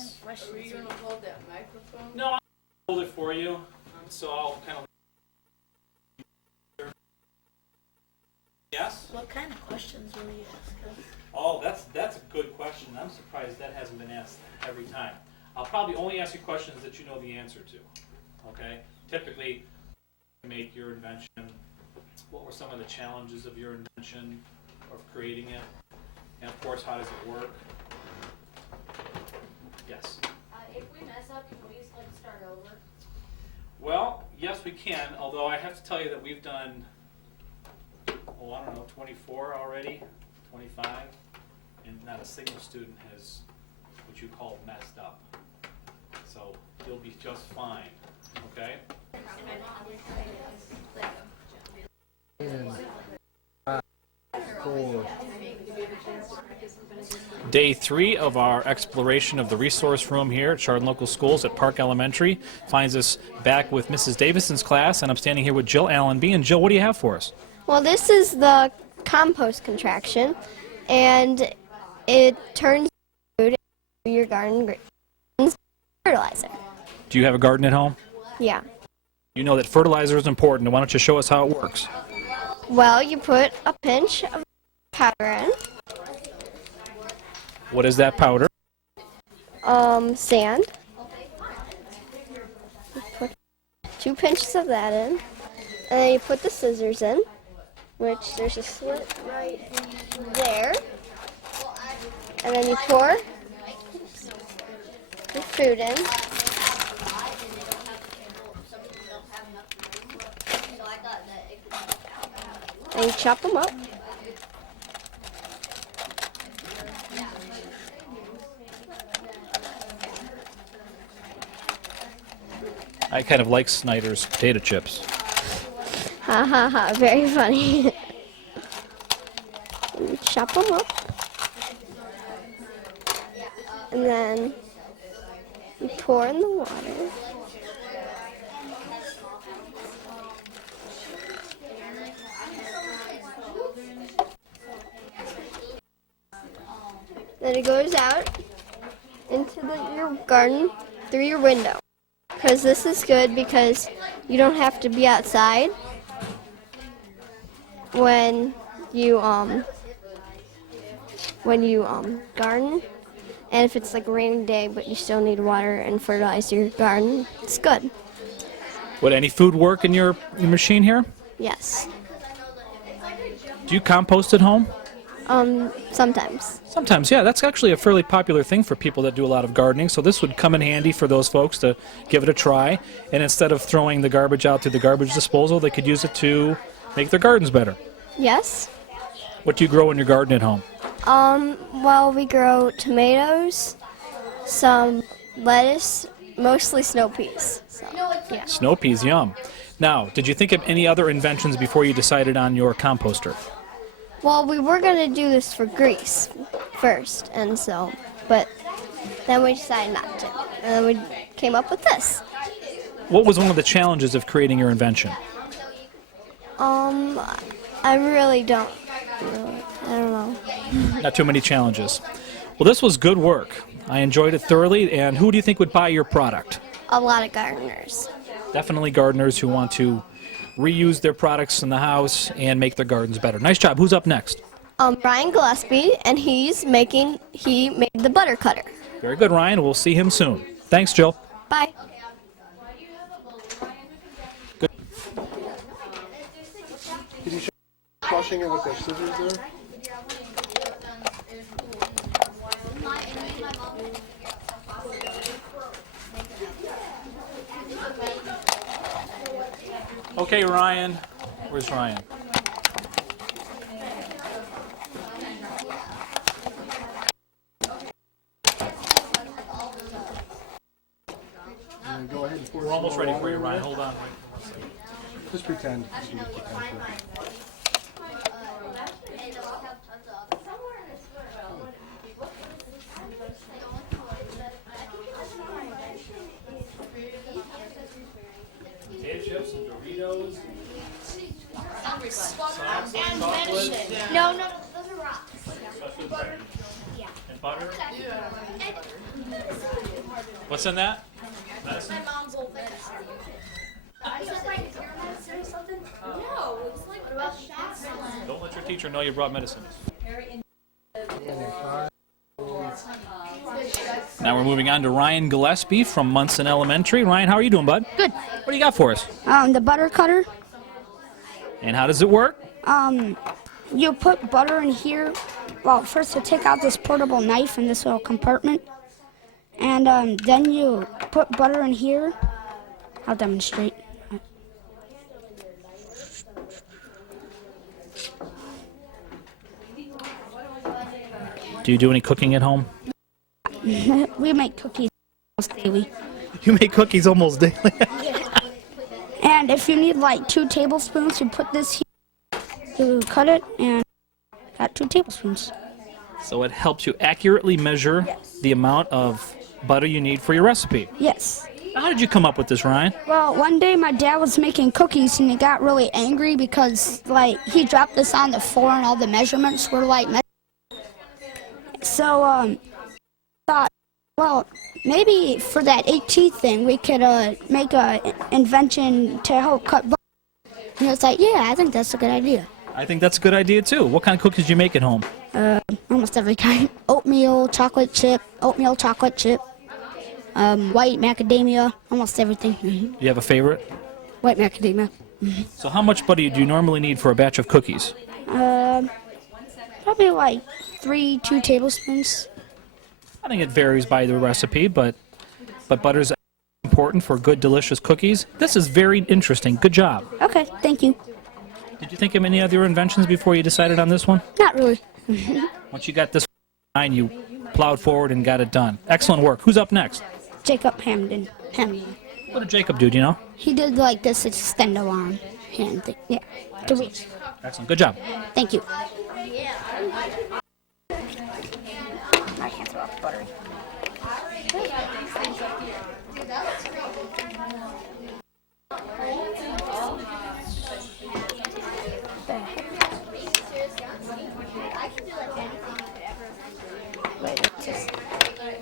Yes. Are you going to hold that microphone? No, I'll hold it for you. So I'll kind of. Yes? What kind of questions will you ask us? Oh, that's a good question. I'm surprised that hasn't been asked every time. I'll probably only ask you questions that you know the answer to. Okay? Typically, make your invention. What were some of the challenges of your invention, of creating it? And of course, how does it work? Yes? If we mess up, can we just start over? Well, yes, we can, although I have to tell you that we've done, oh, I don't know, 24 already, 25, and not a single student has what you call messed up. So you'll be just fine, okay? Day 3 of our exploration of the resource room here at Chardon Local Schools at Park Elementary finds us back with Mrs. Davison's class, and I'm standing here with Jill Allenby. And Jill, what do you have for us? Well, this is the compost contraction, and it turns food into your garden fertilizer. Do you have a garden at home? Yeah. You know that fertilizer is important. Why don't you show us how it works? Well, you put a pinch of powder in, What is that powder? sand. You put 2 pinches of that in, and then you put the scissors in, which there's a slit right there, and then you pour the food in. And you chop them up. I kind of like Snyder's potato chips. Ha ha ha, very funny. And you chop them up. And then you pour in the water. Then it goes out into your garden through your window. Because this is good because you don't have to be outside when you garden. And if it's like a rainy day but you still need water and fertilize your garden, it's good. Would any food work in your machine here? Yes. Do you compost at home? Sometimes. Sometimes, yeah. That's actually a fairly popular thing for people that do a lot of gardening. So this would come in handy for those folks to give it a try. And instead of throwing the garbage out to the garbage disposal, they could use it to make their gardens better. Yes. What do you grow in your garden at home? Well, we grow tomatoes, some lettuce, mostly snow peas. So, yeah. Snow peas, yum. Now, did you think of any other inventions before you decided on your composter? Well, we were going to do this for Greece first, and so, but then we decided not to. And then we came up with this. What was one of the challenges of creating your invention? I really don't I don't know. Not too many challenges. Well, this was good work. I enjoyed it thoroughly. And who do you think would buy your product? A lot of gardeners. Definitely gardeners who want to reuse their products in the house and make their gardens better. Nice job. Who's up next? Ryan Gillespie, and he made the butter cutter. Very good, Ryan. We'll see him soon. Thanks, Jill. Bye. Good. Could you show crushing it with the scissors there? Okay, Ryan. Where's Ryan? Go ahead and pour We're almost some ready more for you, water Ryan. in Hold on. there. Just pretend. Just pretend for it. Potato chips and Doritos. And medicine. No, those are rocks. And butter. Yeah. And butter. Yeah. What's in that? Medicine? My mom's old medicine. Is that like your medicine or something? No, it's like what about shots? Don't let your teacher know you brought medicine. Now we're moving on to Ryan Gillespie from Munson Elementary. Ryan, how are you doing, bud? Good. What do you got for us? The butter cutter. And how does it work? You put butter in here. Well, first you take out this portable knife in this little compartment. And then you put butter in here. I'll demonstrate. Do you do any cooking at home? We make cookies almost daily. You make cookies almost daily. And if you need like 2 tablespoons, you put this here. You cut it and got 2 tablespoons. So it helps you accurately measure the amount of butter you need for your recipe. Yes. How did you come up with this, Ryan? Well, one day my dad was making cookies and he got really angry because like he dropped this on the floor and all the measurements were like so thought, well, maybe for that 18th thing we could make a invention to help cut butter. And he was like, yeah, I think that's a good idea. I think that's a good idea too. What kind of cookies do you make at home? Almost every kind. Oatmeal, chocolate chip, white macadamia, almost everything. Do you have a favorite? White macadamia. So how much butter do you normally need for a batch of cookies? Probably like 2 tablespoons. I think it varies by the recipe, but butter is important for good, delicious cookies. This is very interesting. Good job. Okay, thank you. Did you think of any other inventions before you decided on this one? Not really. Once you got this line, you plowed forward and got it done. Excellent work. Who's up next? Jacob Hamden. What did Jacob do? Do you know? He did like this extendo arm hand thing. Yeah, to reach. Excellent. Good job. Thank you. My hands are all buttery. Wait, let's just take the butter out.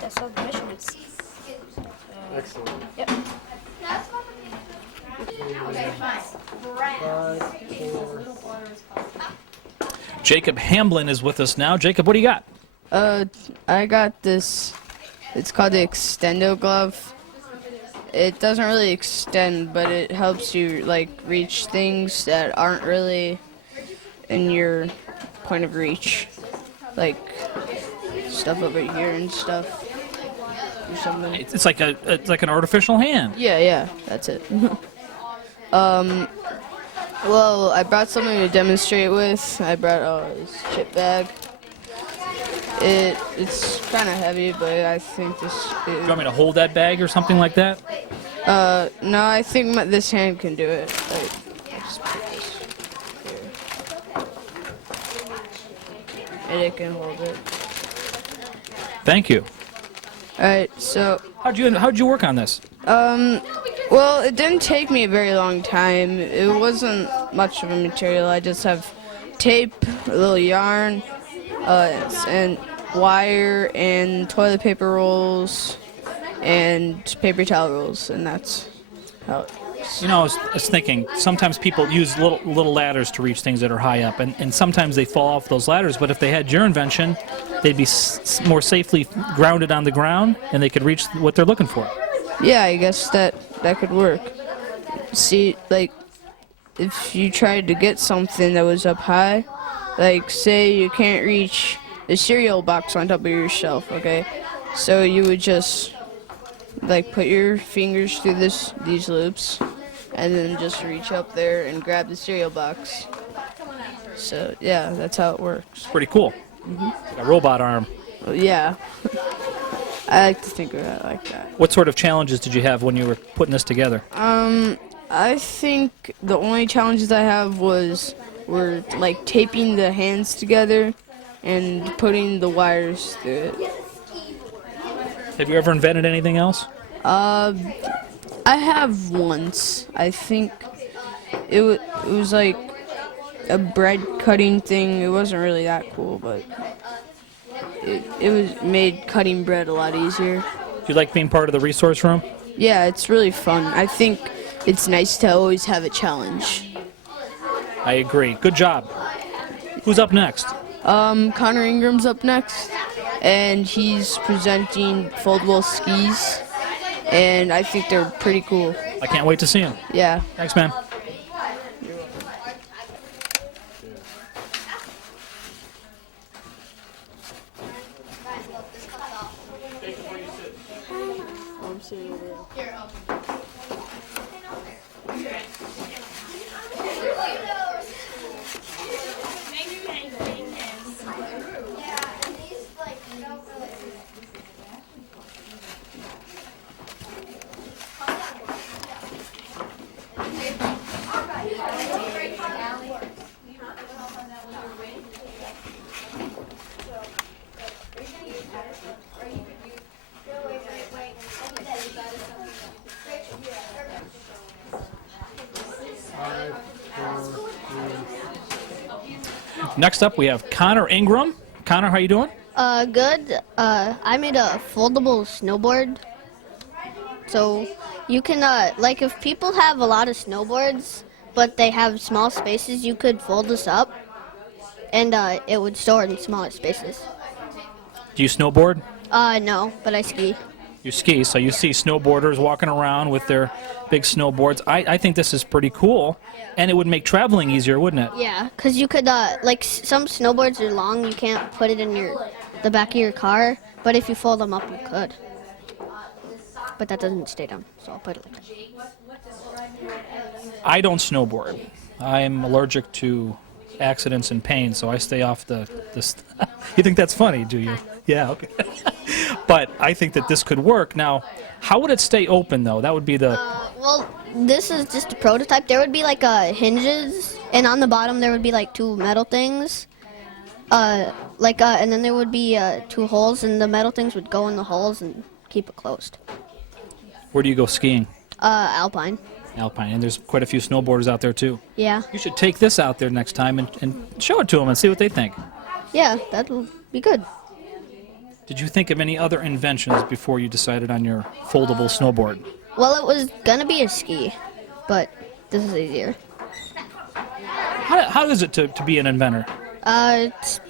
That's all the measurements. Excellent. Yep. 5, 4. Jacob Hamblin is with us now. Jacob, what do you got? I got this. It's called the Extendo Glove. It doesn't really extend, but it helps you like reach things that aren't really in your point of reach, like stuff over here and stuff or something. It's like an artificial hand. Yeah, that's it. Well, I brought something to demonstrate with. I brought this chip bag. It's kind of heavy, but I think this. Do you want me to hold that bag or something like that? No, I think this hand can do it. Like, I just put this here, and it can hold it. Thank you. All right, so. How'd you work on this? Well, it didn't take me a very long time. It wasn't much of a material. I just have tape, a little yarn, and wire, and toilet paper rolls, and paper towel rolls, and that's how it is. You know, I was thinking, sometimes people use little ladders to reach things that are high up, and sometimes they fall off those ladders, but if they had your invention, they'd be more safely grounded on the ground, and they could reach what they're looking for. Yeah, I guess that could work. See, like, if you tried to get something that was up high, like, say you can't reach the cereal box on top of your shelf, okay? So you would just, like, put your fingers through these loops, and then just reach up there and grab the cereal box. So, yeah, that's how it works. It's pretty cool. Like a robot arm. Yeah. I like to think of it like that. What sort of challenges did you have when you were putting this together? I think the only challenges I have were like taping the hands together and putting the wires through it. Have you ever invented anything else? I have once. I think it was like a bread cutting thing. It wasn't really that cool, but it was made cutting bread a lot easier. Do you like being part of the resource room? Yeah, it's really fun. I think it's nice to always have a challenge. I agree. Good job. Who's up next? Connor Ingram's up next, and he's presenting foldable skis, and I think they're pretty cool. I can't wait to see him. Yeah. Thanks, man. Next up, we have Connor Ingram. Connor, how you doing? Good. I made a foldable snowboard. So you can, like if people have a lot of snowboards, but they have small spaces, you could fold this up, and it would store in smaller spaces. Do you snowboard? No, but I ski. You ski, so you see snowboarders walking around with their big snowboards. I think this is pretty cool, and it would make traveling easier, wouldn't it? Yeah, because you could, like some snowboards are long, you can't put it in the back of your car, but if you fold them up, you could. But that doesn't stay down, so I'll put it like that. I don't snowboard. I'm allergic to accidents and pain, so I stay off the You think that's funny, do you? Yeah, okay. But I think that this could work. Now, how would it stay open, though? That would be the... Well, this is just a prototype. There would be like hinges, and on the bottom there would be like two metal things. And then there would be two holes, and the metal things would go in the holes and keep it closed. Where do you go skiing? Alpine. Alpine, and there's quite a few snowboarders out there, too. Yeah. You should take this out there next time and show it to them and see what they think. Yeah, that'll be good. Did you think of any other inventions before you decided on your foldable snowboard? Well, it was gonna be a ski, but this is easier. How is it to be an inventor? It's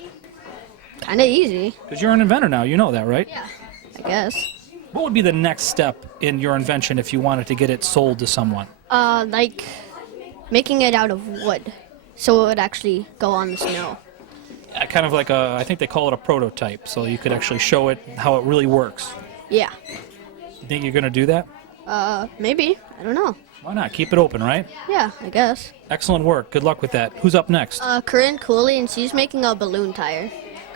kind of easy, Because you're an inventor now, you know that, right? Yeah. I guess. What would be the next step in your invention if you wanted to get it sold to someone? Like making it out of wood, so it would actually go on the snow. Kind of like I think they call it a prototype, so you could actually show it how it really works. Yeah. You think you're going to do that? Maybe. I don't know. Why not? Keep it open, right? Yeah, I guess. Excellent work. Good luck with that. Who's up next? Corinne Cooley, and she's making a balloon tire.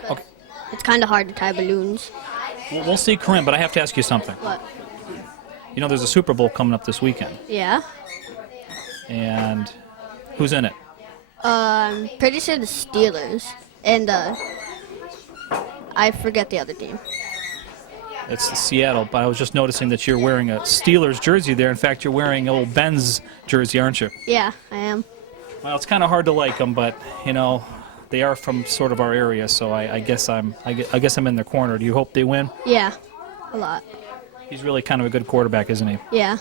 Okay. It's kind of hard to tie balloons. We'll see Corinne, but I have to ask you something. What? You know, there's a Super Bowl coming up this weekend, Yeah. and who's in it? I'm pretty sure the Steelers, and I forget the other team. It's Seattle, but I was just noticing that you're wearing a Steelers jersey there. In fact, you're wearing old Ben's jersey, aren't you? Yeah, I am. Well, it's kind of hard to like them, but you know, they are from sort of our area, so I guess I'm in their corner. Do you hope they win? Yeah, a lot. He's really kind of a good quarterback, isn't he? Yeah,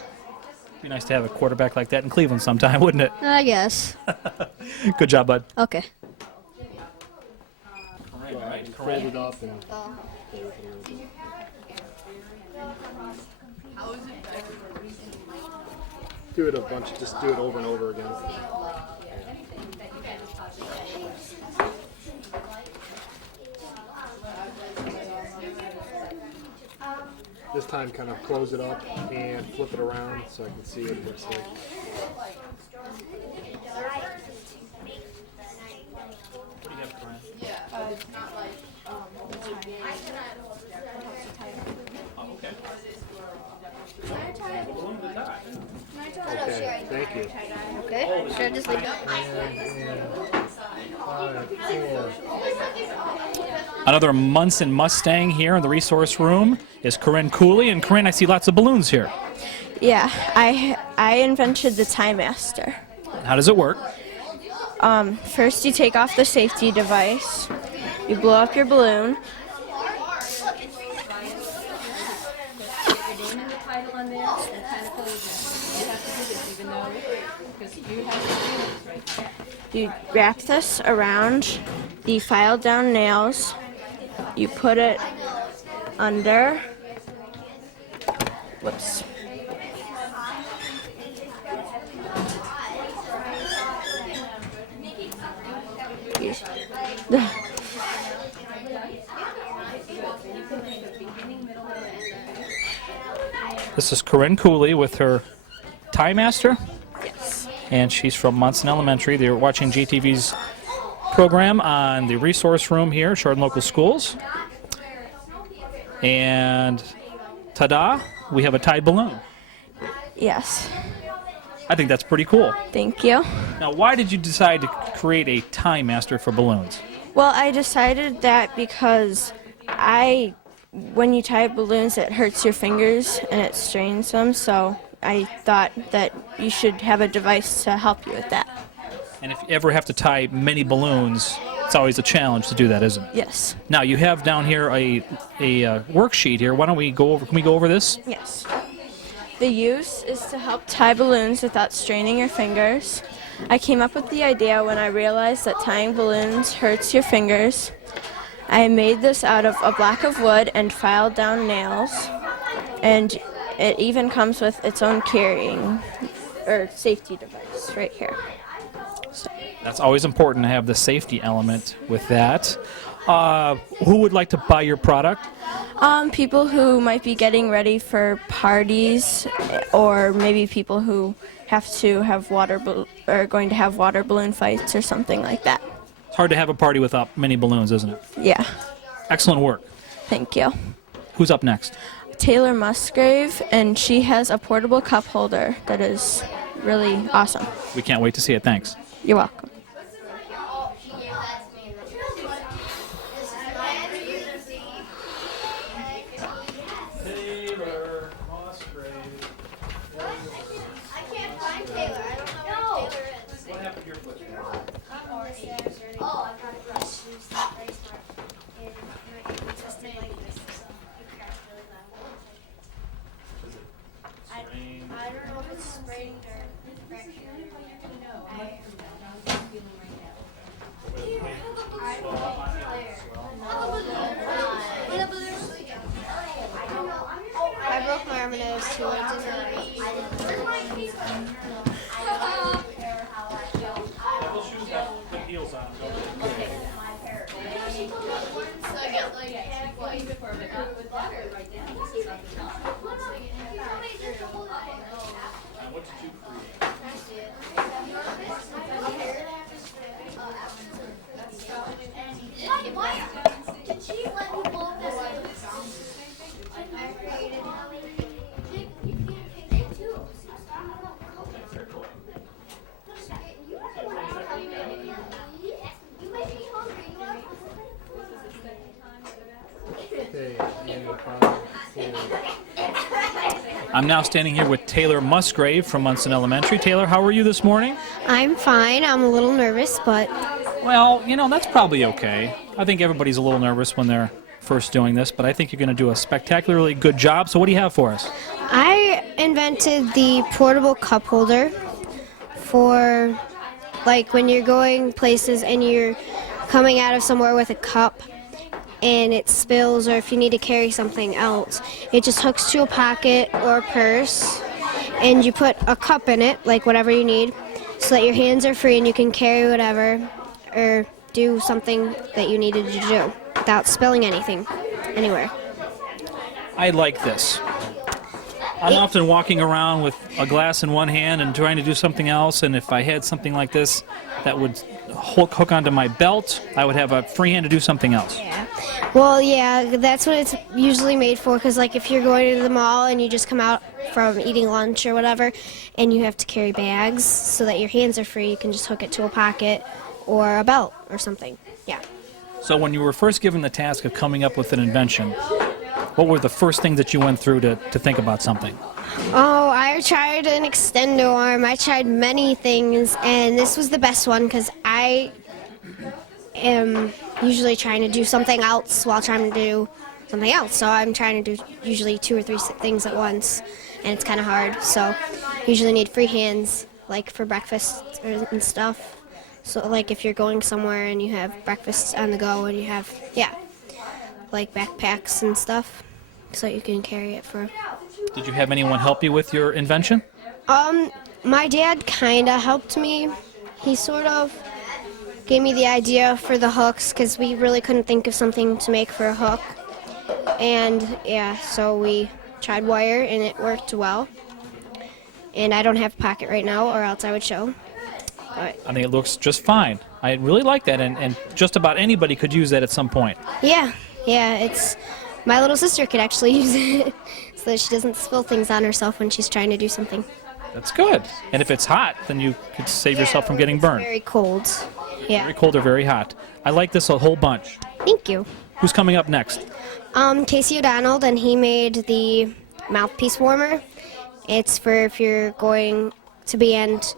Be nice to have a quarterback like that in Cleveland sometime, wouldn't it? I guess. Good job, bud. Okay. All right, Fold it up and do it a bunch. Just do it over and over again. This time, kind of close it up and flip it around so I can see what it looks like. Okay, thank you. Okay. Should I just leave it? 5, 4. Another Munson Mustang here in the resource room is Corinne Cooley. And Corinne, I see lots of balloons here. Yeah, I invented the Time Master. How does it work? First, you take off the safety device. You blow up your balloon. You wrap this around the filed down nails. You put it under. Whoops. This is Corinne Cooley with her Time Master. Yes. And she's from Munson Elementary. They're watching GTV's program on the resource room here at Chardon Local Schools. And ta-da, we have a tied balloon. Yes. I think that's pretty cool. Thank you. Now, why did you decide to create a Time Master for balloons? Well, I decided that because when you tie balloons, it hurts your fingers and it strains them, so I thought that you should have a device to help you with that. And if you ever have to tie many balloons, it's always a challenge to do that, isn't it? Yes. Now, you have down here a worksheet here. Why don't we go over, can we go over this? Yes. The use is to help tie balloons without straining your fingers. I came up with the idea when I realized that tying balloons hurts your fingers. I made this out of a block of wood and filed down nails, and it even comes with its own carrying or safety device right here. So. That's always important to have the safety element with that. Who would like to buy your product? People who might be getting ready for parties, or maybe people who have to have are going to have water balloon fights or something like that. It's hard to have a party without many balloons, isn't it? Yeah. Excellent work. Thank you. Who's up next? Taylor Musgrave, and she has a portable cup holder that is really awesome. We can't wait to see it. Thanks. You're welcome. Taylor Musgrave. I can't find Taylor. I don't know where Taylor is. What happened to your foot? Oh, I got it right. Very smart. And you're consistent like this. You crash really loud. I don't know if it's sprained or fractured. I broke my arm and I was too late to Those shoes got good heels on them, don't they? And what did you create? Did she let me blow this I created you can't take it too. You might be hungry. You want Okay, and 5, 4. I'm now standing here with Taylor Musgrave from Munson Elementary. Taylor, how are you this morning? I'm fine. I'm a little nervous, but Well, that's probably okay. I think everybody's a little nervous when they're first doing this, but I think you're going to do a spectacularly good job. So what do you have for us? I invented the portable cup holder for like when you're going places and you're coming out of somewhere with a cup and it spills, or if you need to carry something else, it just hooks to a pocket or a purse and you put a cup in it, like whatever you need, so that your hands are free and you can carry whatever or do something that you needed to do without spilling anything anywhere. I like this. I'm often walking around with a glass in one hand and trying to do something else, and if I had something like this that would hook onto my belt, I would have a free hand to do something else. Well, yeah, that's what it's usually made for, because like if you're going to the mall and you just come out from eating lunch or whatever and you have to carry bags so that your hands are free, you can just hook it to a pocket or a belt or something. Yeah. So when you were first given the task of coming up with an invention, what were the first things that you went through to think about something? Oh, I tried an extendo arm. I tried many things, and this was the best one because I am usually trying to do something else while trying to do something else. So I'm trying to do usually 2 or 3 things at once, and it's kind of hard. So usually need free hands, like for breakfast and stuff. So like if you're going somewhere and you have breakfast on the go and you have, like backpacks and stuff, so you can carry it for. Did you have anyone help you with your invention? My dad kind of helped me. He sort of gave me the idea for the hooks because we really couldn't think of something to make for a hook. And yeah, so we tried wire and it worked well. And I don't have a pocket right now or else I would show. But I think it looks just fine. I really like that, and just about anybody could use that at some point. yeah, it's my little sister could actually use it so that she doesn't spill things on herself when she's trying to do something. That's good. And if it's hot, then you could save yourself from getting burned. Very cold. Yeah. Very cold or very hot. I like this a whole bunch. Thank you. Who's coming up next? Casey O'Donnell, and he made the mouthpiece warmer. It's for if you're going to band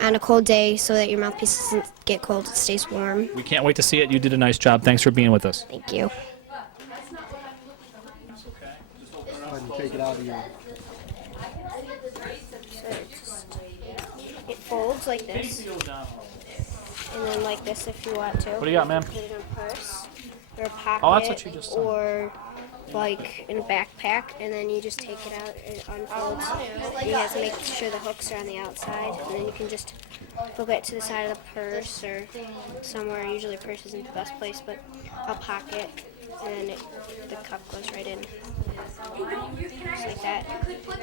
on a cold day so that your mouthpiece doesn't get cold, it stays warm. We can't wait to see it. You did a nice job. Thanks for being with us. Thank you. Go ahead and take it out of your. It folds like this, and then like this if you want to. What do you got, ma'am? Put it in a purse or a pocket, Oh, that's what you just said. or like in a backpack, and then you just take it out and it unfolds. You have to make sure the hooks are on the outside, and then you can just hook it to the side of the purse or somewhere. Usually a purse isn't the best place, but a pocket, and then the cup goes right in. Just like that.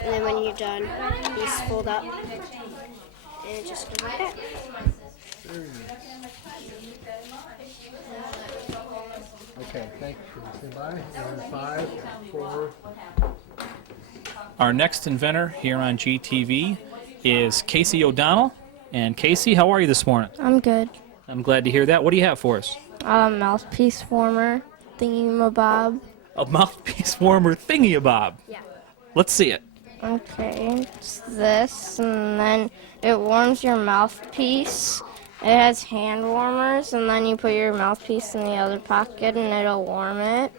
And then when you're done, these fold up, and it just goes like that. Okay, thank you. Stand by. And 5, 4. Our next inventor here on GTV is Casey O'Donnell. And Casey, how are you this morning? I'm good. I'm glad to hear that. What do you have for us? Mouthpiece warmer, thingamabob. A mouthpiece warmer thingy-a-bob. Yeah. Let's see it. Okay, it's this, and then it warms your mouthpiece. It has hand warmers, and then you put your mouthpiece in the other pocket, and it'll warm it.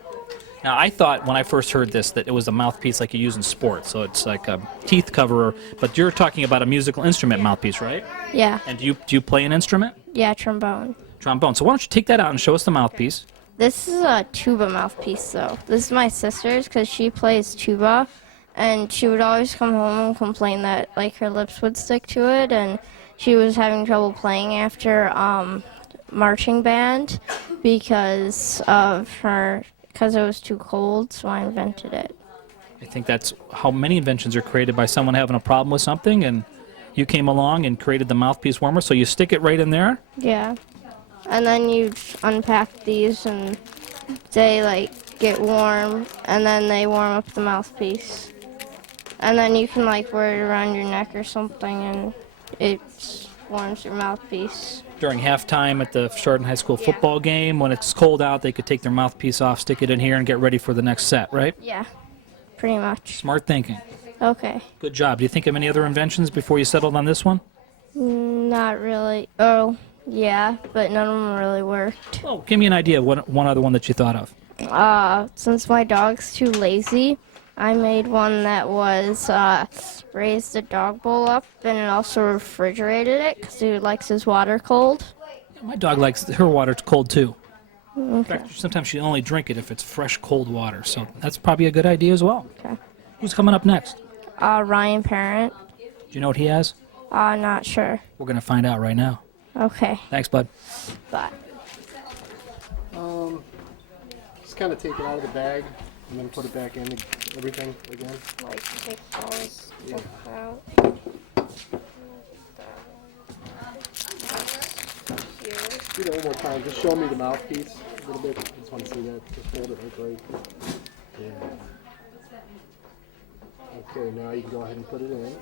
Now, I thought when I first heard this that it was a mouthpiece like you use in sports, so it's like a teeth cover, but you're talking about a musical instrument mouthpiece, right? Yeah, And do you play an instrument? yeah, trombone. Trombone. So why don't you take that out and show us the mouthpiece? This is a tuba mouthpiece, though. This is my sister's because she plays tuba, and she would always come home and complain that like her lips would stick to it, and she was having trouble playing after marching band because it was too cold. So I invented it. I think that's how many inventions are created, by someone having a problem with something, and you came along and created the mouthpiece warmer. So you stick it right in there. Yeah, and then you unpack these, and they like get warm, and then they warm up the mouthpiece, and then you can like wear it around your neck or something, and it warms your mouthpiece. During halftime at the Chardon High School football game, when it's cold out, they could take their mouthpiece off, stick it in here, and get ready for the next set, right? Yeah, pretty much. Smart thinking. Okay. Good job. Do you think of any other inventions before you settled on this one? Not really. Oh, yeah, but none of them really worked. Oh, give me an idea. One other one that you thought of. Since my dog's too lazy, I made one that was raised the dog bowl up, and it also refrigerated it because he likes his water cold. My dog likes her water cold too. In Okay. fact, sometimes she only drink it if it's fresh, cold water. So that's probably a good idea as well. Okay. Who's coming up next? Ryan Parent. Do you know what he has? Not sure. We're going to find out right now. Okay. Thanks, bud. Bye. Just kind of take it out of the bag and then put it back in everything again. Like take all this Yeah. out. Here. time, just show me the mouthpiece a little bit. I just want to see that. Just hold it like right. Yeah. Okay, now you can go ahead and put it in.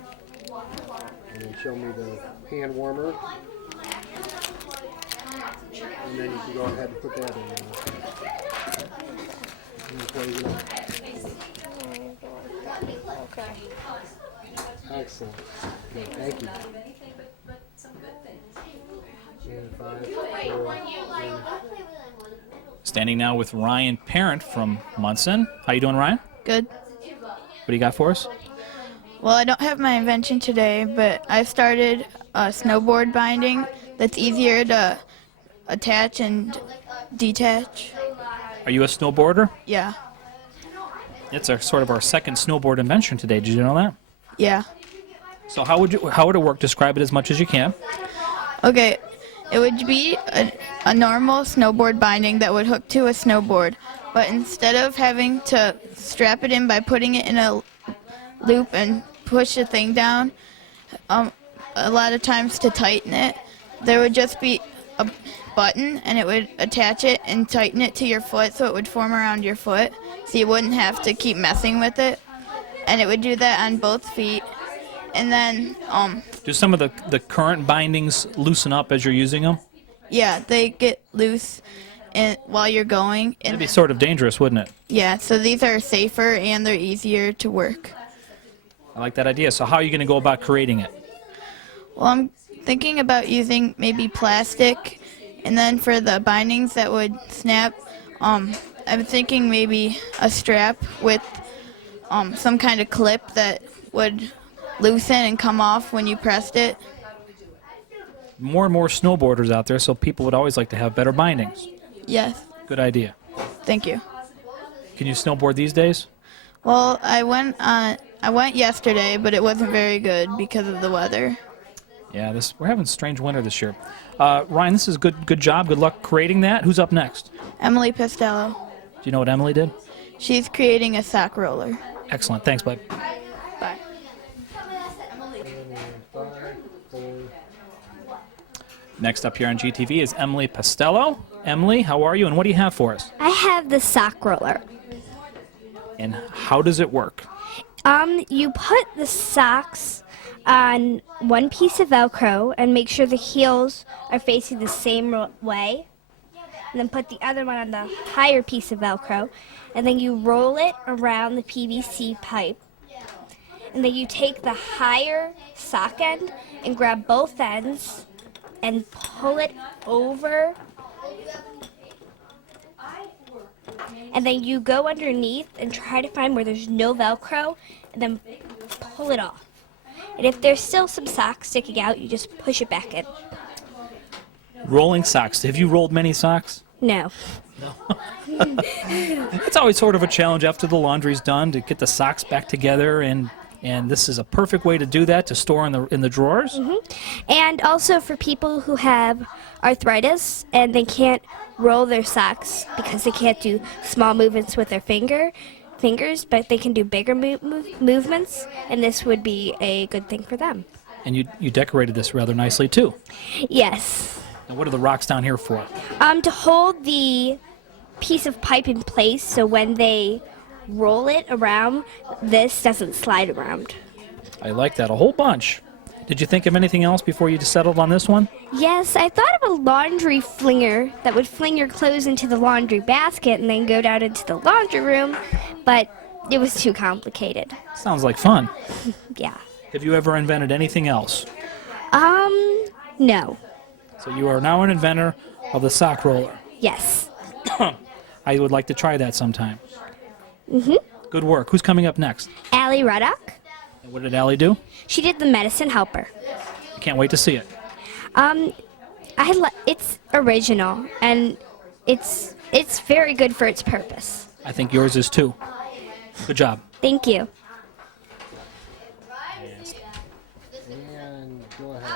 And then show me the hand warmer. And then you can go ahead and put that in. And close it up. Okay. Excellent. Okay, thank you. And 5, 4, 3. Standing now with Ryan Parent from Munson. How you doing, Ryan? Good. What do you got for us? Well, I don't have my invention today, but I started a snowboard binding that's easier to attach and detach. Are you a snowboarder? Yeah. It's sort of our second snowboard invention today. Did you know that? Yeah. So how would it work? Describe it as much as you can. Okay. It would be a normal snowboard binding that would hook to a snowboard, but instead of having to strap it in by putting it in a loop and push the thing down, a lot of times to tighten it, there would just be a button and it would attach it and tighten it to your foot so it would form around your foot so you wouldn't have to keep messing with it. And it would do that on both feet. And then, Do some of the current bindings loosen up as you're using them? yeah, they get loose while you're going. It'd be sort of dangerous, wouldn't it? Yeah, so these are safer and they're easier to work. I like that idea. So how are you going to go about creating it? Well, I'm thinking about using maybe plastic, and then for the bindings that would snap, I'm thinking maybe a strap with some kind of clip that would loosen and come off when you pressed it. More and more snowboarders out there, so people would always like to have better bindings. Yes, Good idea. thank you. Can you snowboard these days? Well, I went yesterday, but it wasn't very good because of the weather. Yeah, we're having a strange winter this year. Ryan, this is good job. Good luck creating that. Who's up next? Emily Pistello. Do you know what Emily did? She's creating a sock roller. Excellent. Thanks, bud. Bye. 5, 4. Next up here on GTV is Emily Pistello. Emily, how are you, and what do you have for us? I have the sock roller. And how does it work? You put the socks on one piece of Velcro and make sure the heels are facing the same way. And then put the other one on the higher piece of Velcro. And then you roll it around the PVC pipe. And then you take the higher sock end and grab both ends and pull it over. And then you go underneath and try to find where there's no Velcro and then pull it off. And if there's still some socks sticking out, you just push it back in. Rolling socks. Have you rolled many socks? No. It's always sort of a challenge after the laundry's done to get the socks back together, and this is a perfect way to do that, to store in the drawers. And also for people who have arthritis and they can't roll their socks because they can't do small movements with their fingers, but they can do bigger movements, and this would be a good thing for them. And you decorated this rather nicely, too. Yes. And what are the rocks down here for? To hold the piece of pipe in place so when they roll it around, this doesn't slide around. I like that a whole bunch. Did you think of anything else before you settled on this one? Yes, I thought of a laundry flinger that would fling your clothes into the laundry basket and then go down into the laundry room, but it was too complicated. Sounds like fun. Yeah. Have you ever invented anything else? No. So you are now an inventor of the sock roller. Yes. I would like to try that sometime. Mhm. Good work. Who's coming up next? Allie Ruddock. And what did Allie do? She did the medicine helper. I can't wait to see it. It's original and it's very good for its purpose. I think yours is too. Good job. Thank you. And go ahead.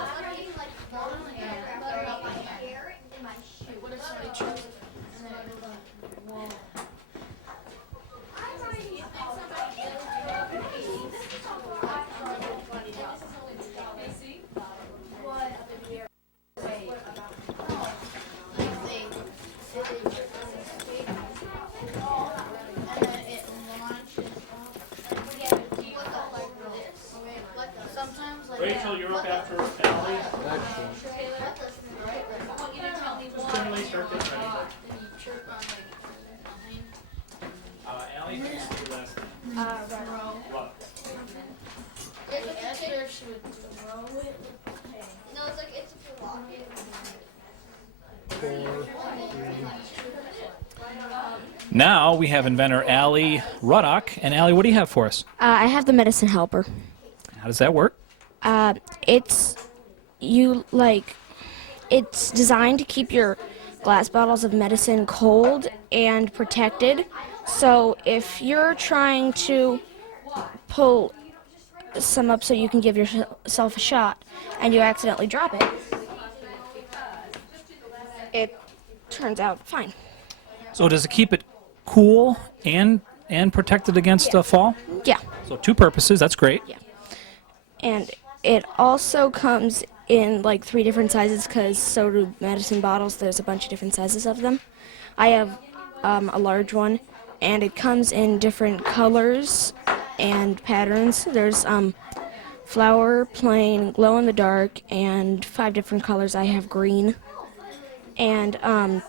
Rachel, you're up after Allie. Excellent. Just stimulate her, get ready. Allie, what's your last name? What? No, it's like it's a block. Now we have inventor Allie Ruddock. And Allie, what do you have for us? I have the medicine helper. How does that work? It's designed to keep your glass bottles of medicine cold and protected. So if you're trying to pull some up so you can give yourself a shot and you accidentally drop it, it turns out fine. So does it keep it cool and protected against a fall? Yeah. So two purposes. That's great. Yeah. And it also comes in like 3 different sizes because so do medicine bottles. There's a bunch of different sizes of them. I have a large one, and it comes in different colors and patterns. There's flower, plain, glow in the dark, and 5 different colors. I have green. And I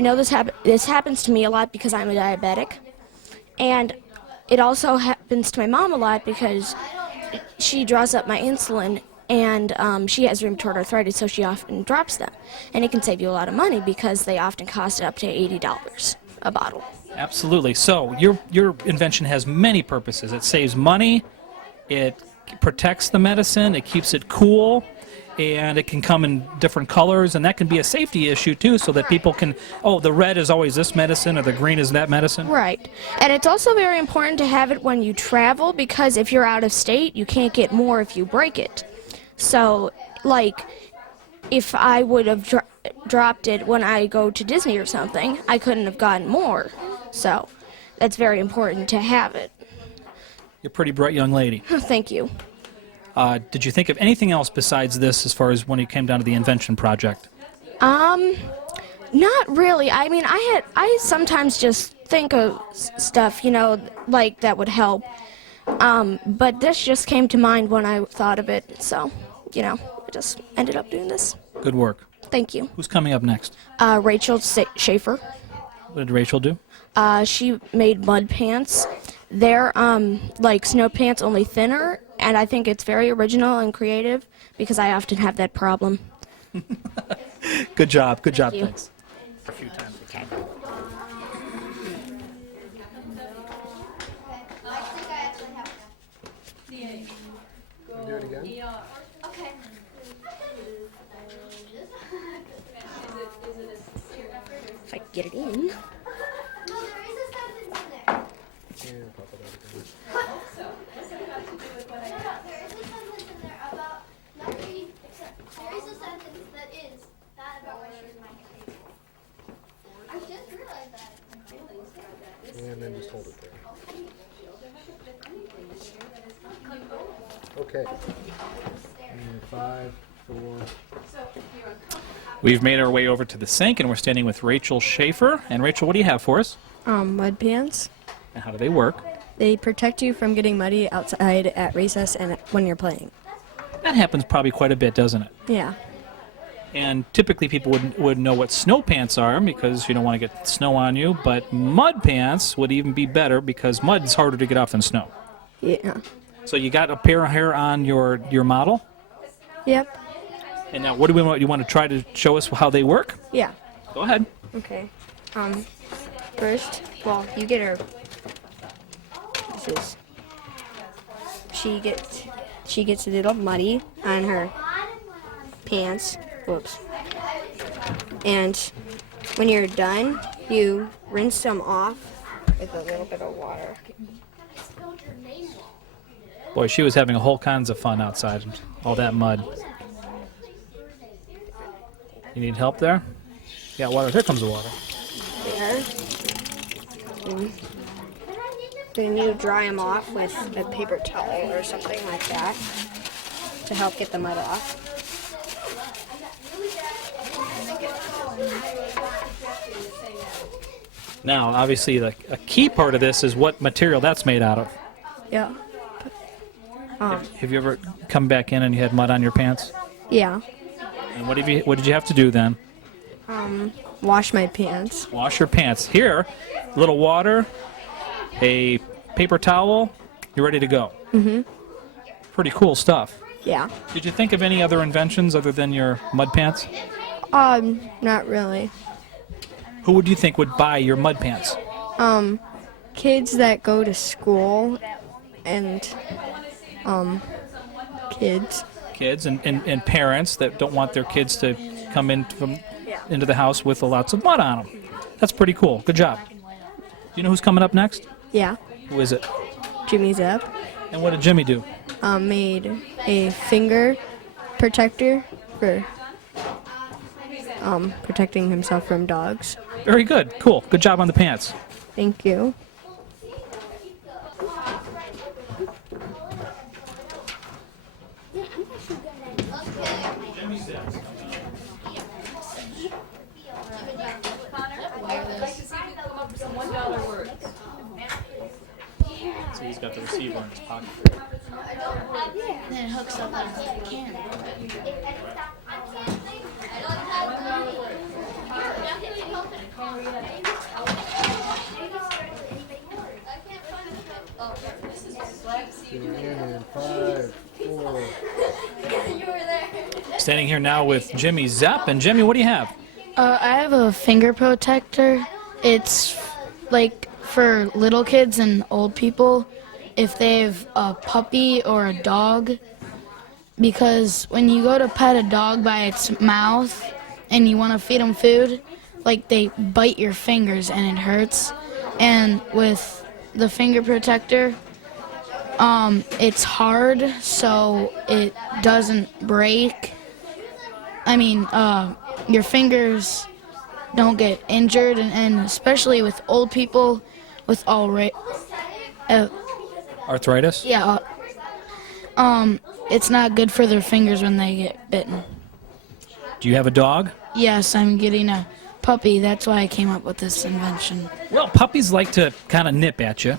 know this happens to me a lot because I'm a diabetic. And it also happens to my mom a lot because she draws up my insulin, and she has rheumatoid arthritis, so she often drops them. And it can save you a lot of money because they often cost up to $80 a bottle. Absolutely. So your invention has many purposes. It saves money, it protects the medicine, it keeps it cool, and it can come in different colors, and that can be a safety issue too, so that people can, oh, the red is always this medicine or the green is that medicine. Right. And it's also very important to have it when you travel because if you're out of state, you can't get more if you break it. So, like, if I would have dropped it when I go to Disney or something, I couldn't have gotten more. So, that's very important to have it. You're a pretty bright young lady. Thank you. Did you think of anything else besides this as far as when it came down to the invention project? Not really. I mean, I sometimes just think of stuff, like that would help. But this just came to mind when I thought of it, so, I just ended up doing this. Good work. Thank you. Who's coming up next? Rachel Schaefer. What did Rachel do? She made mud pants. They're like snow pants, only thinner, and I think it's very original and creative because I often have that problem. Good job. Good job. Thank you. Thanks. A few times. Okay. Do it again? Okay. If I can get it in. No, there is a sentence in there. And pop it out again. There is a sentence in there about nothing except there is a sentence that is that about where she was my table. I just realized that. And then just hold it there. Okay. And 5, 4. We've made our way over to the sink, and we're standing with Rachel Schaefer. And Rachel, what do you have for us? Mud pants. And how do they work? They protect you from getting muddy outside at recess and when you're playing. That happens probably quite a bit, doesn't it? Yeah. And typically people would know what snow pants are because you don't want to get snow on you, but mud pants would even be better because mud's harder to get off than snow. Yeah. So you got a pair of hair on your model? Yep. And now what do we want? You want to try to show us how they work? Yeah. Go ahead. Okay. First, well, you get her. She gets a little muddy on her pants. Whoops. And when you're done, you rinse them off with a little bit of water. Boy, she was having all kinds of fun outside. All that mud. You need help there? Yeah, water. Here comes the water. There. And then you dry them off with a paper towel or something like that to help get the mud off. Now, obviously, a key part of this is what material that's made out of. Yeah. Have you ever come back in and you had mud on your pants? Yeah. And what did you have to do then? Wash my pants. Wash your pants. Here, a little water, a paper towel, you're ready to go. Mhm. Pretty cool stuff. Yeah. Did you think of any other inventions other than your mud pants? Not really. Who would you think would buy your mud pants? Kids that go to school and kids. Kids and parents that don't want their kids to come into the house with lots of mud on them. That's pretty cool. Good job. Do you know who's coming up next? Yeah. Who is it? Jimmy Zapp And what did Jimmy do? made a finger protector for protecting himself from dogs. Very good. Cool. Good job on the pants. Thank you. So he's got the receiver in his pocket. Then it hooks up on the camera. And 5, 4. Standing here now with Jimmy Zapp. And Jimmy, what do you have? I have a finger protector. It's like for little kids and old people if they have a puppy or a dog. Because when you go to pet a dog by its mouth and you want to feed them food, like they bite your fingers and it hurts. And with the finger protector, it's hard so it doesn't break. I mean, your fingers don't get injured, and especially with old people with Arthritis? yeah, it's not good for their fingers when they get bitten. Do you have a dog? Yes, I'm getting a puppy. That's why I came up with this invention. Well, puppies like to kind of nip at you.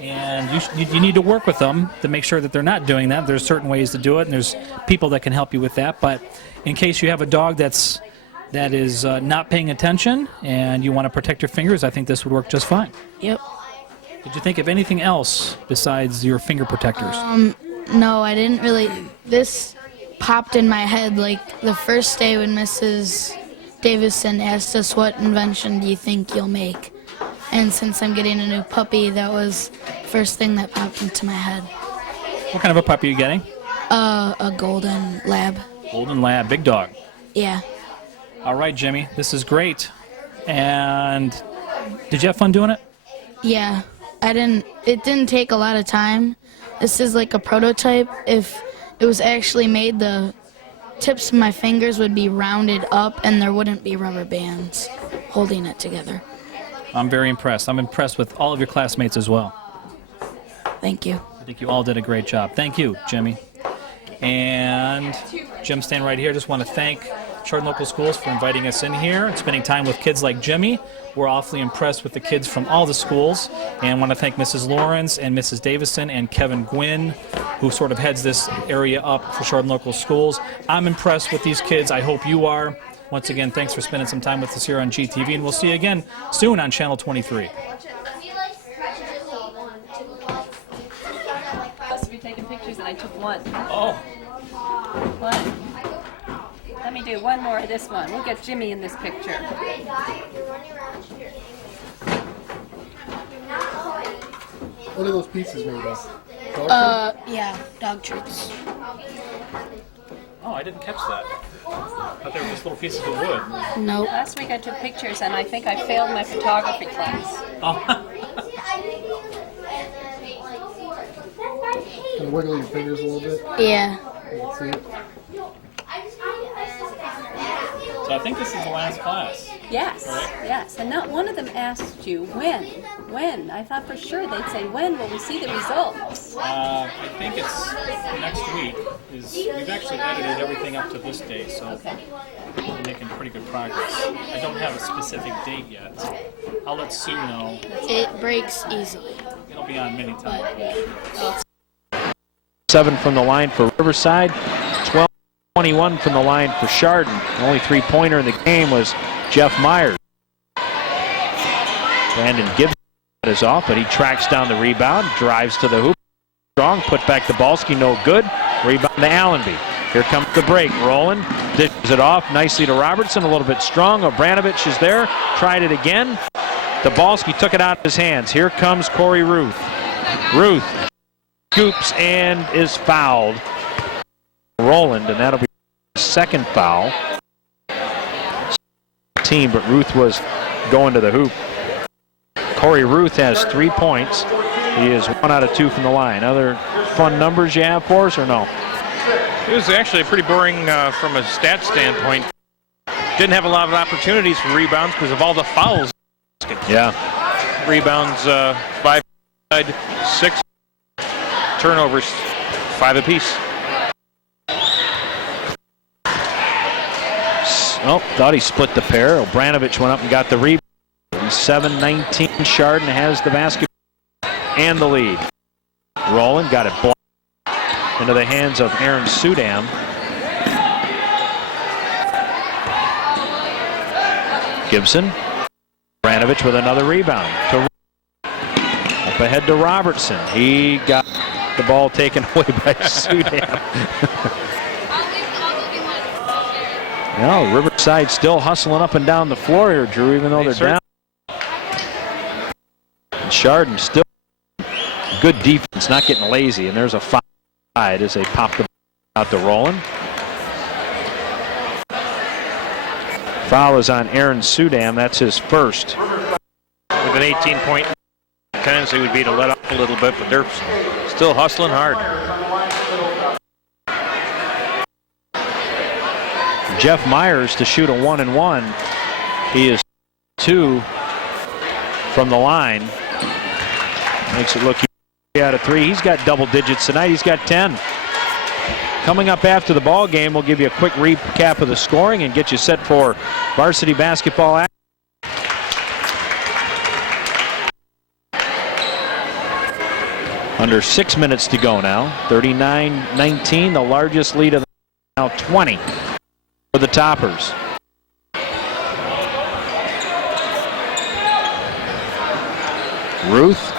And you need to work with them to make sure that they're not doing that. There's certain ways to do it, and there's people that can help you with that. But in case you have a dog that is not paying attention and you want to protect your fingers, I think this would work just fine. Yep. Did you think of anything else besides your finger protectors? No, I didn't really. This popped in my head like the first day when Mrs. Davison asked us, what invention do you think you'll make? And since I'm getting a new puppy, that was the first thing that popped into my head. What kind of a puppy are you getting? A golden lab. Golden Lab, big dog. Yeah. All right, Jimmy, this is great. And did you have fun doing it? Yeah. It didn't take a lot of time. This is like a prototype. If it was actually made, the tips of my fingers would be rounded up and there wouldn't be rubber bands holding it together. I'm very impressed. I'm impressed with all of your classmates as well. Thank you. I think you all did a great job. Thank you, Jimmy. And Jim, staying right here, just want to thank Chardon Local Schools for inviting us in here and spending time with kids like Jimmy. We're awfully impressed with the kids from all the schools, and want to thank Mrs. Lawrence and Mrs. Davison and Kevin Gwynn, who sort of heads this area up for Chardon Local Schools. I'm impressed with these kids. I hope you are. Once again, thanks for spending some time with us here on GTV, and we'll see you again soon on Channel 23. Supposed to be taking pictures, and I took one. Oh. One. Let me do one more of this one. We'll get Jimmy in this picture. What are those pieces made of? Yeah, dog treats. Oh, I didn't catch that. I thought they were just little pieces of wood. Nope. Last week I took pictures, and I think I failed my photography class. Oh. Can you wiggle your fingers a little bit? Yeah. Let's see it. So I think this is the last class. Yes, Right. yes. And not one of them asked you when. When? I thought for sure they'd say, when will we see the results? I think it's next week. We've actually edited everything up to this day, so we're making pretty good progress. I don't have a specific date yet. So I'll let Sue know. It breaks easily. It'll be on many times. 7 from the line for Riverside, 12-21 from the line for Chardon. The only three-pointer in the game was Jeff Myers. Brandon Gibson is off, but he tracks down the rebound, drives to the hoop. Strong, put back to Balski, no good. Rebound to Allenby. Here comes the break. Rowland dishes it off nicely to Robertson, a little bit strong. Obranovich is there, tried it again. Dabalski took it out of his hands. Here comes Corey Ruth. Ruth scoops and is fouled. Rowland, and that'll be his second foul. Team, but Ruth was going to the hoop. Corey Ruth has 3 points. He is 1 out of 2 from the line. Other fun numbers you have for us or no? It was actually pretty boring from a stat standpoint. Didn't have a lot of opportunities for rebounds because of all the fouls. Yeah. Rebounds 5, 6. Turnovers 5 apiece. Oh, thought he split the pair. Obranovich went up and got the rebound. 7-19, Chardon has the basketball and the lead. Rowland got it blocked into the hands of Aaron Sudam. Gibson. Obranovich with another rebound. Up ahead to Robertson. He got the ball taken away by Sudam. Well, Riverside still hustling up and down the floor here, Drew, even though they're down. And Chardon still good defense, not getting lazy, and there's a foul as they pop the ball out to Rowland. Foul is on Aaron Sudam. That's his first. With an 18-point tendency would be to let up a little bit, but they're still hustling hard. Jeff Myers to shoot a 1-and-1. He is 2 from the line. Makes it look 3 out of 3. He's got double digits tonight. He's got 10. Coming up after the ball game, we'll give you a quick recap of the scoring and get you set for varsity basketball action. Under 6 minutes to go now. 39-19, the largest lead of the now 20 for the Toppers. Ruth,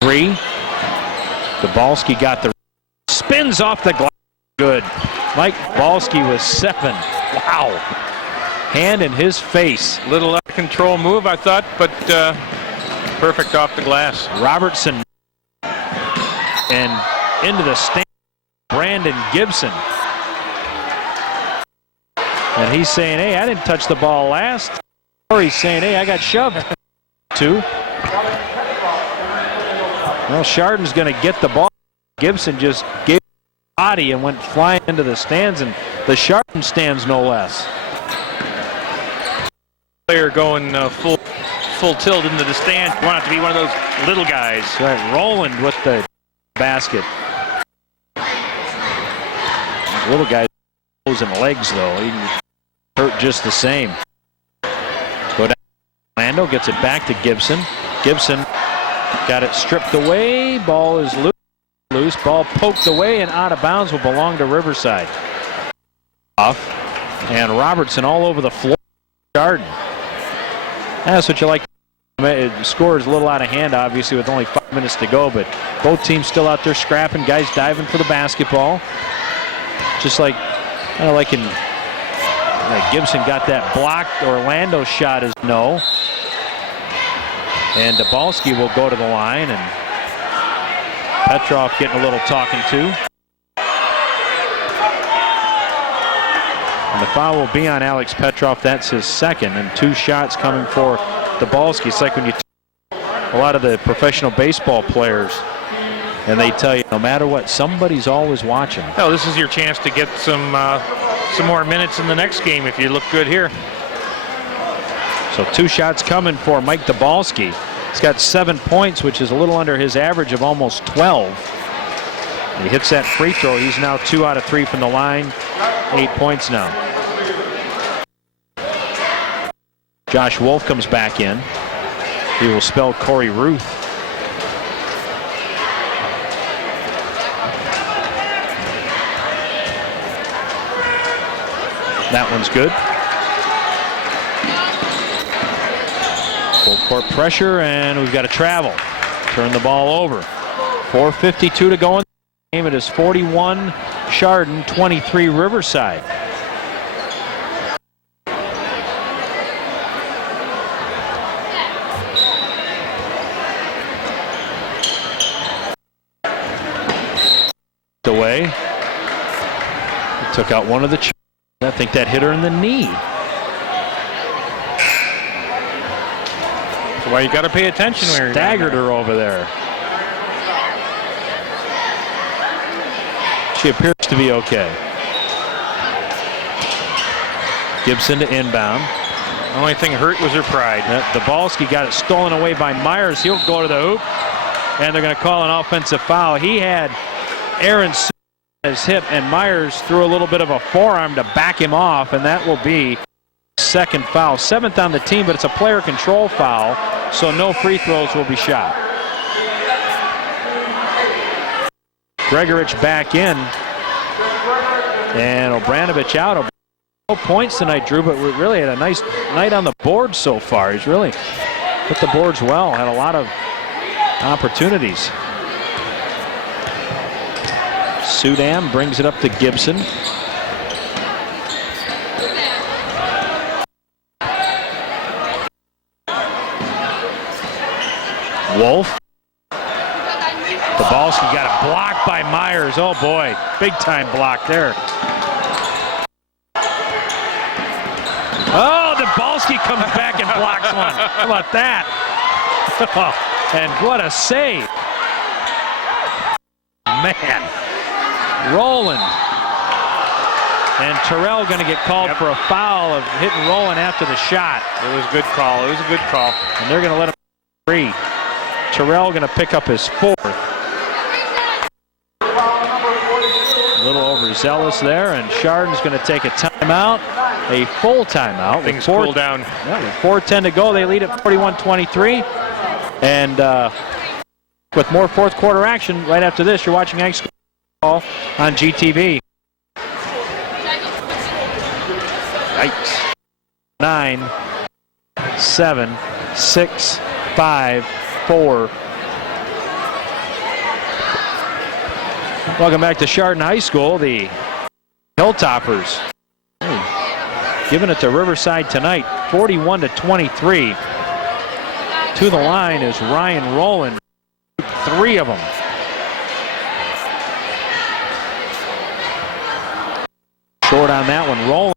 3. Dabalski got the spins off the glass. Good. Mike Balski was 7. Wow. Hand in his face. Little out of control move, I thought, but perfect off the glass. Robertson and into the stand. Brandon Gibson. And he's saying, hey, I didn't touch the ball last. Or he's saying, hey, I got shoved. 2. Well, Chardon's going to get the ball. Gibson just gave body and went flying into the stands, and the Chardon stands no less. Player going full tilt into the stand. You want it to be one of those little guys. Right, Rowland with the basket. Little guy closing legs though. He hurt just the same. Go down. Orlando gets it back to Gibson. Gibson got it stripped away. Ball is loose. Ball poked away and out of bounds will belong to Riverside. Off. And Robertson all over the floor. Chardon. That's what you like. The score is a little out of hand, obviously, with only 5 minutes to go, but both teams still out there scrapping. Guys diving for the basketball. Just like, kind of like in Gibson got that blocked. Orlando shot is no. And Dabalski will go to the line, and Petrov getting a little talking to. And the foul will be on Alex Petrov. That's his second, and 2 shots coming for Dabalski. It's like when you a lot of the professional baseball players, and they tell you no matter what, somebody's always watching. Oh, this is your chance to get some more minutes in the next game if you look good here. So 2 shots coming for Mike Dabalski. He's got 7 points, which is a little under his average of almost 12. He hits that free throw. He's now 2 out of 3 from the line. 8 points now. Josh Wolf comes back in. He will spell Corey Ruth. That one's good. Full court pressure, and we've got a travel. Turn the ball over. 4:52 to go in the game. It is 41 Chardon, 23 Riverside. Away. He took out one of the. I think that hit her in the knee. That's why you got to pay attention when you're Staggered her over there. She appears to be okay. Gibson to inbound. The only thing hurt was her pride. Dabalski got it stolen away by Myers. He'll go to the hoop, and they're going to call an offensive foul. He had Aaron his hip, and Myers threw a little bit of a forearm to back him off, and that will be second foul. 7th on the team, but it's a player control foul, so no free throws will be shot. Gregorich back in, and Obranovich out. No points tonight, Drew, but we really had a nice night on the board so far. He's really hit the boards well, had a lot of opportunities. Sudam brings it up to Gibson. Wolf. Dabalski got a block by Myers. Oh boy, big time block there. Oh, Dabalski comes back and blocks one. How about that? And what a save. Man. Rowland. And Terrell going to get called for a foul of hitting Rowland after the shot. It was a good call. It was a good call. And they're going to let him free. Terrell going to pick up his 4th. A little overzealous there, and Chardon's going to take a timeout, a full timeout. Things cool down. Yeah, with 4:10 to go, they lead at 41-23. And with more fourth quarter action right after this, you're watching Ag School on GTV. Yikes. 9, 7, 6, 5, 4. Welcome back to Chardon High School. The Hilltoppers giving it to Riverside tonight, 41-23. To the line is Ryan Rowland, 3 of them. Short on that one. Rowland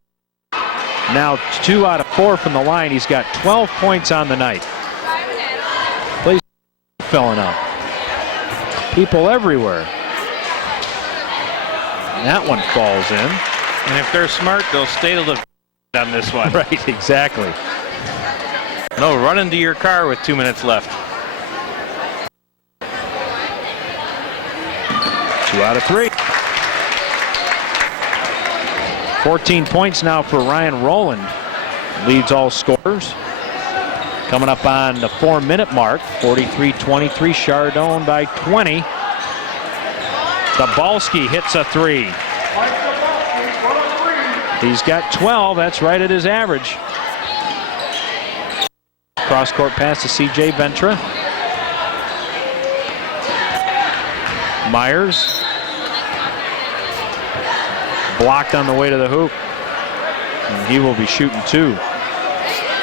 now 2 out of 4 from the line. He's got 12 points on the night. Plays filling up. People everywhere. That one falls in. And if they're smart, they'll stay to the on this one. Right, exactly. No, run into your car with 2 minutes left. 2 out of 3. 14 points now for Ryan Rowland. Leads all scorers. Coming up on the 4-minute mark. 43-23, Chardon by 20. Dabalski hits a 3. He's got 12. That's right at his average. Cross-court pass to C.J. Ventra. Myers. Blocked on the way to the hoop. And he will be shooting 2.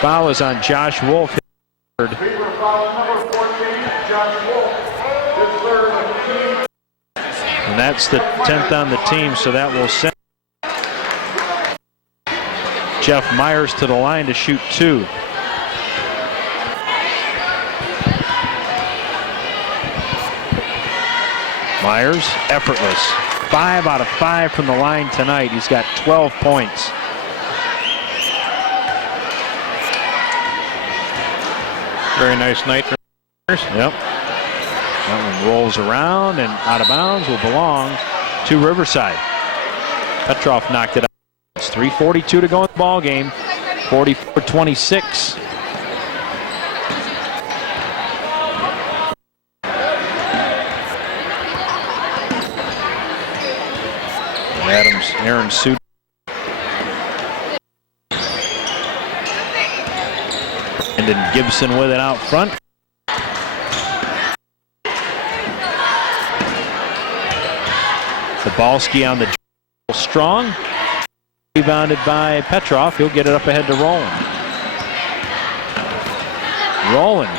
Foul is on Josh Wolf. And that's the 10th on the team, so that will send Jeff Myers to the line to shoot 2. Myers, effortless. 5 out of 5 from the line tonight. He's got 12 points. Very nice night for Myers. Yep. That one rolls around and out of bounds, will belong to Riverside. Petrov knocked it out. It's 3:42 to go in the ball game. 44-26. Adams, Aaron Sudam Brandon Gibson with it out front. Zabalski on the strong. Rebounded by Petrov. He'll get it up ahead to Rowland. Rowland.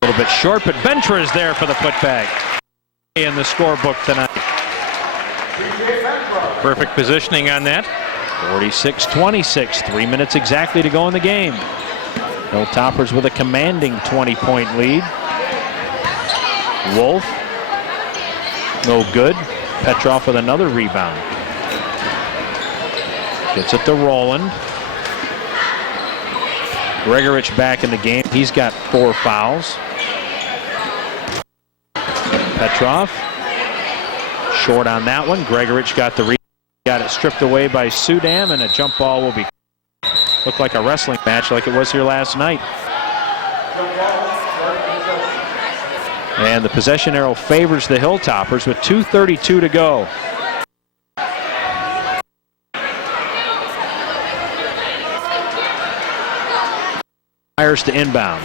A little bit short, but Ventra is there for the putback. In the scorebook tonight. Perfect positioning on that. 46-26. 3 minutes exactly to go in the game. Hilltoppers with a commanding 20-point lead. Wolf. No good. Petrov with another rebound. Gets it to Rowland. Gregorich back in the game. He's got 4 fouls. Petrov. Short on that one. Gregorich got the rebound. Got it stripped away by Sudam, and a jump ball will be look like a wrestling match like it was here last night. And the possession arrow favors the Hilltoppers with 2:32 to go. Myers to inbound.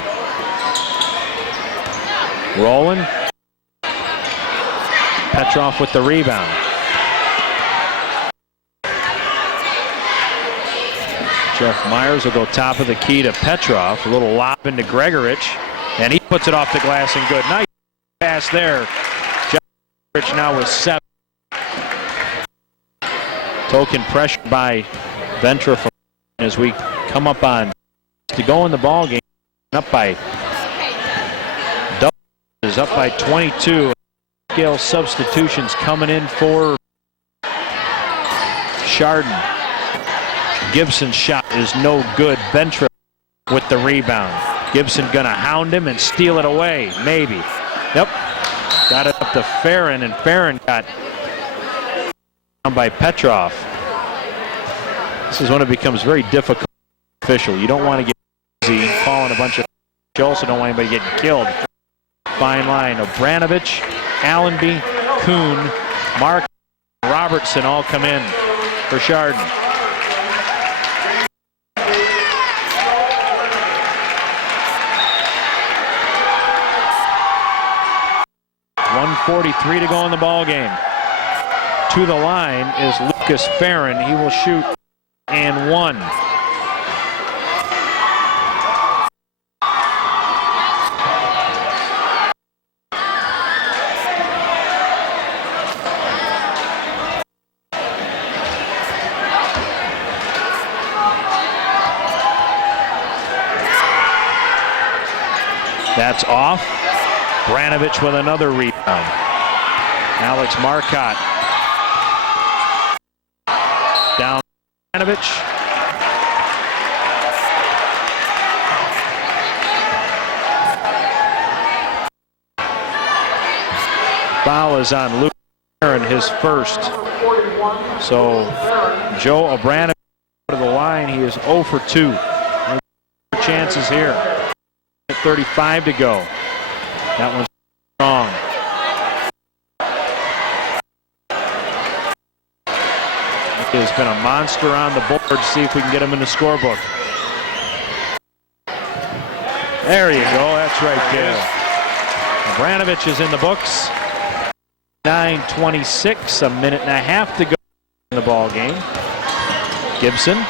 Rowland. Petrov with the rebound. Jeff Myers will go top of the key to Petrov. A little lob into Gregorich, and he puts it off the glass and good. Nice pass there. Jeff Gregorich now with 7. Token pressure by Ventra as we come up on to go in the ball game. Up by is up by 22. Scale substitutions coming in for Chardon. Gibson's shot is no good. Ventra with the rebound. Gibson gonna hound him and steal it away. Maybe. Yep. Got it up to Farron, and Farron got down by Petrov. This is when it becomes very difficult. Official. You don't want to get easy calling a bunch of. You also don't want anybody getting killed. Fine line. Obranovich, Allenby, Kuhn, Mark, Robertson all come in for Chardon. 1:43 to go in the ball game. To the line is Lucas Farron. He will shoot and 1. That's off. Branovich with another rebound. Alex Marcotte. Down Branovich. Foul is on Luke Farron, his first. So Joe Obranovich to the line. He is 0 for 2. No chances here. 35 to go. That one's strong. He has been a monster on the board. See if we can get him in the scorebook. There you go. That's right there. Obranovich is in the books. 9:26, a minute and a half to go in the ball game. Gibson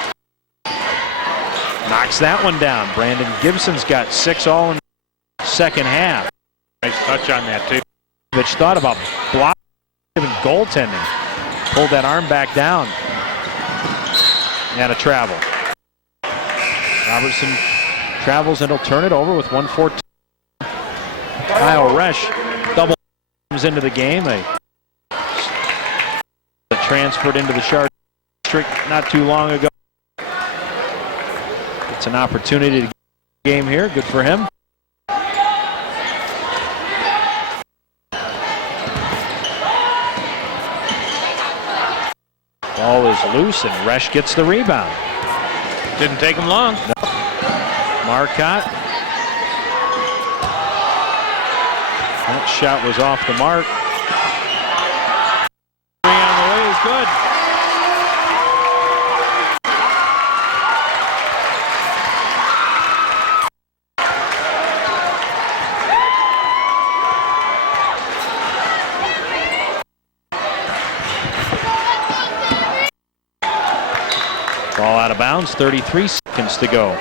knocks that one down. Brandon Gibson's got 6 all in the second half. Nice touch on that, too. Which thought about blocking and goaltending. Pulled that arm back down. And a travel. Robertson travels and he'll turn it over with 1:14. Kyle Resch double comes into the game. They transferred into the Chardon district not too long ago. It's an opportunity to get the game here. Good for him. Ball is loose and Resch gets the rebound. Didn't take him long. No. Marcotte. That shot was off the mark. 3 on the way is good. Ball out of bounds, 33 seconds to go.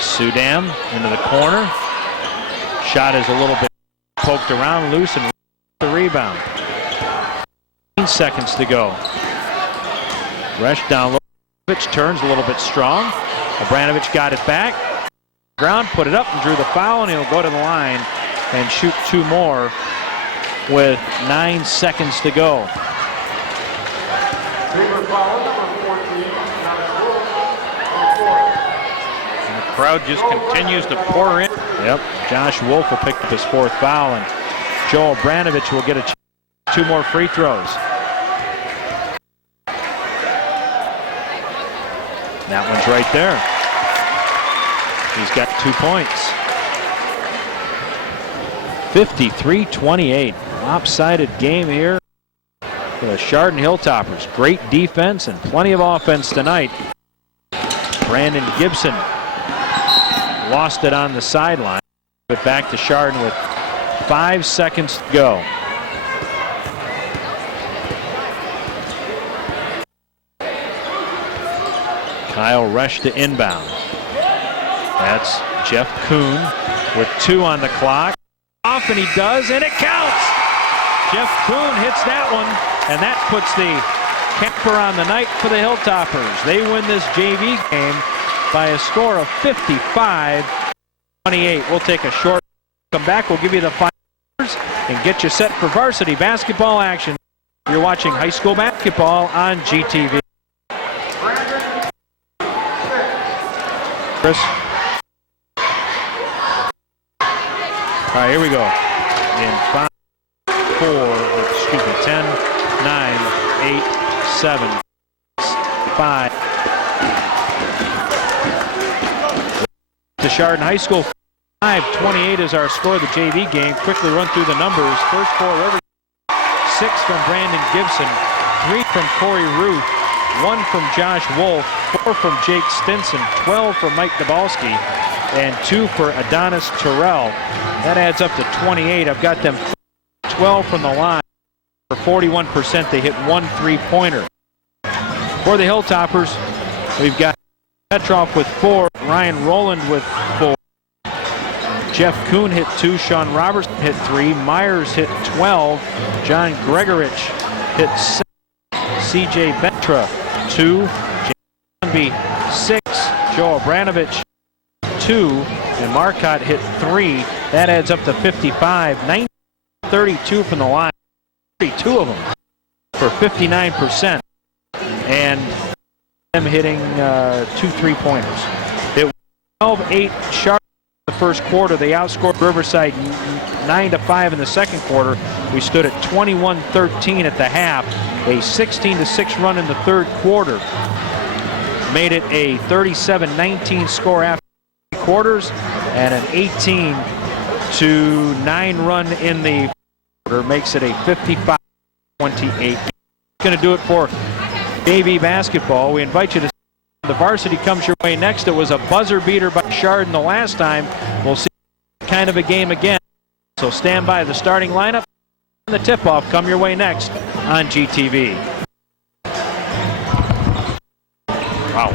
Sudam into the corner. Shot is a little bit poked around, loose, and the rebound. 15 seconds to go. Resch down low. Turns a little bit strong. Obranovich got it back. Ground, put it up and drew the foul, and he'll go to the line and shoot 2 more with 9 seconds to go. Crowd just continues to pour in. Yep, Josh Wolf will pick up his 4th foul, and Joe Obranovich will get a 2 more free throws. That one's right there. He's got 2 points. 53-28. Lopsided game here for the Chardon Hilltoppers. Great defense and plenty of offense tonight. Brandon Gibson lost it on the sideline. But back to Chardon with 5 seconds to go. Kyle Resch to inbound. That's Jeff Kuhn with 2 on the clock. Off, and he does, and it counts! Jeff Kuhn hits that one, and that puts the capper on the night for the Hilltoppers. They win this JV game by a score of 55-28. We'll take a short come back. We'll give you the finals and get you set for varsity basketball action. You're watching high school basketball on GTV. Chris. All right, here we go. In 5, 4, excuse me, 10, 9, 8, 7, 5. To Chardon High School, 5-28 is our score of the JV game. Quickly run through the numbers. First 4 River, 6 from Brandon Gibson, 3 from Corey Ruth, 1 from Josh Wolf, 4 from Jake Stinson, 12 for Mike Dabalski, and 2 for Adonis Terrell. That adds up to 28. I've got them 12 from the line. For 41%, they hit 1 3-pointer. For the Hilltoppers, we've got Petrov with 4, Ryan Rowland with 4. Jeff Kuhn hit 2, Sean Robertson hit 3, Myers hit 12, John Gregorich hit 6, CJ Betra 2, James 6, Joe Obranovich 2, and Marcotte hit 3. That adds up to 55. 19, 32 from the line, 32 of them for 59%, and them hitting 2 3-pointers. It was 12-8 Chardon in the first quarter. They outscored Riverside 9-5 in the second quarter. We stood at 21-13 at the half. A 16-6 run in the third quarter made it a 37-19 score after 3 quarters, and an 18-9 run in the quarter makes it a 55-28. Going to do it for JV basketball. We invite you to see the varsity comes your way next. It was a buzzer beater by Chardon the last time. We'll see kind of a game again. So stand by. The starting lineup and the tip-off come your way next on GTV. Wow.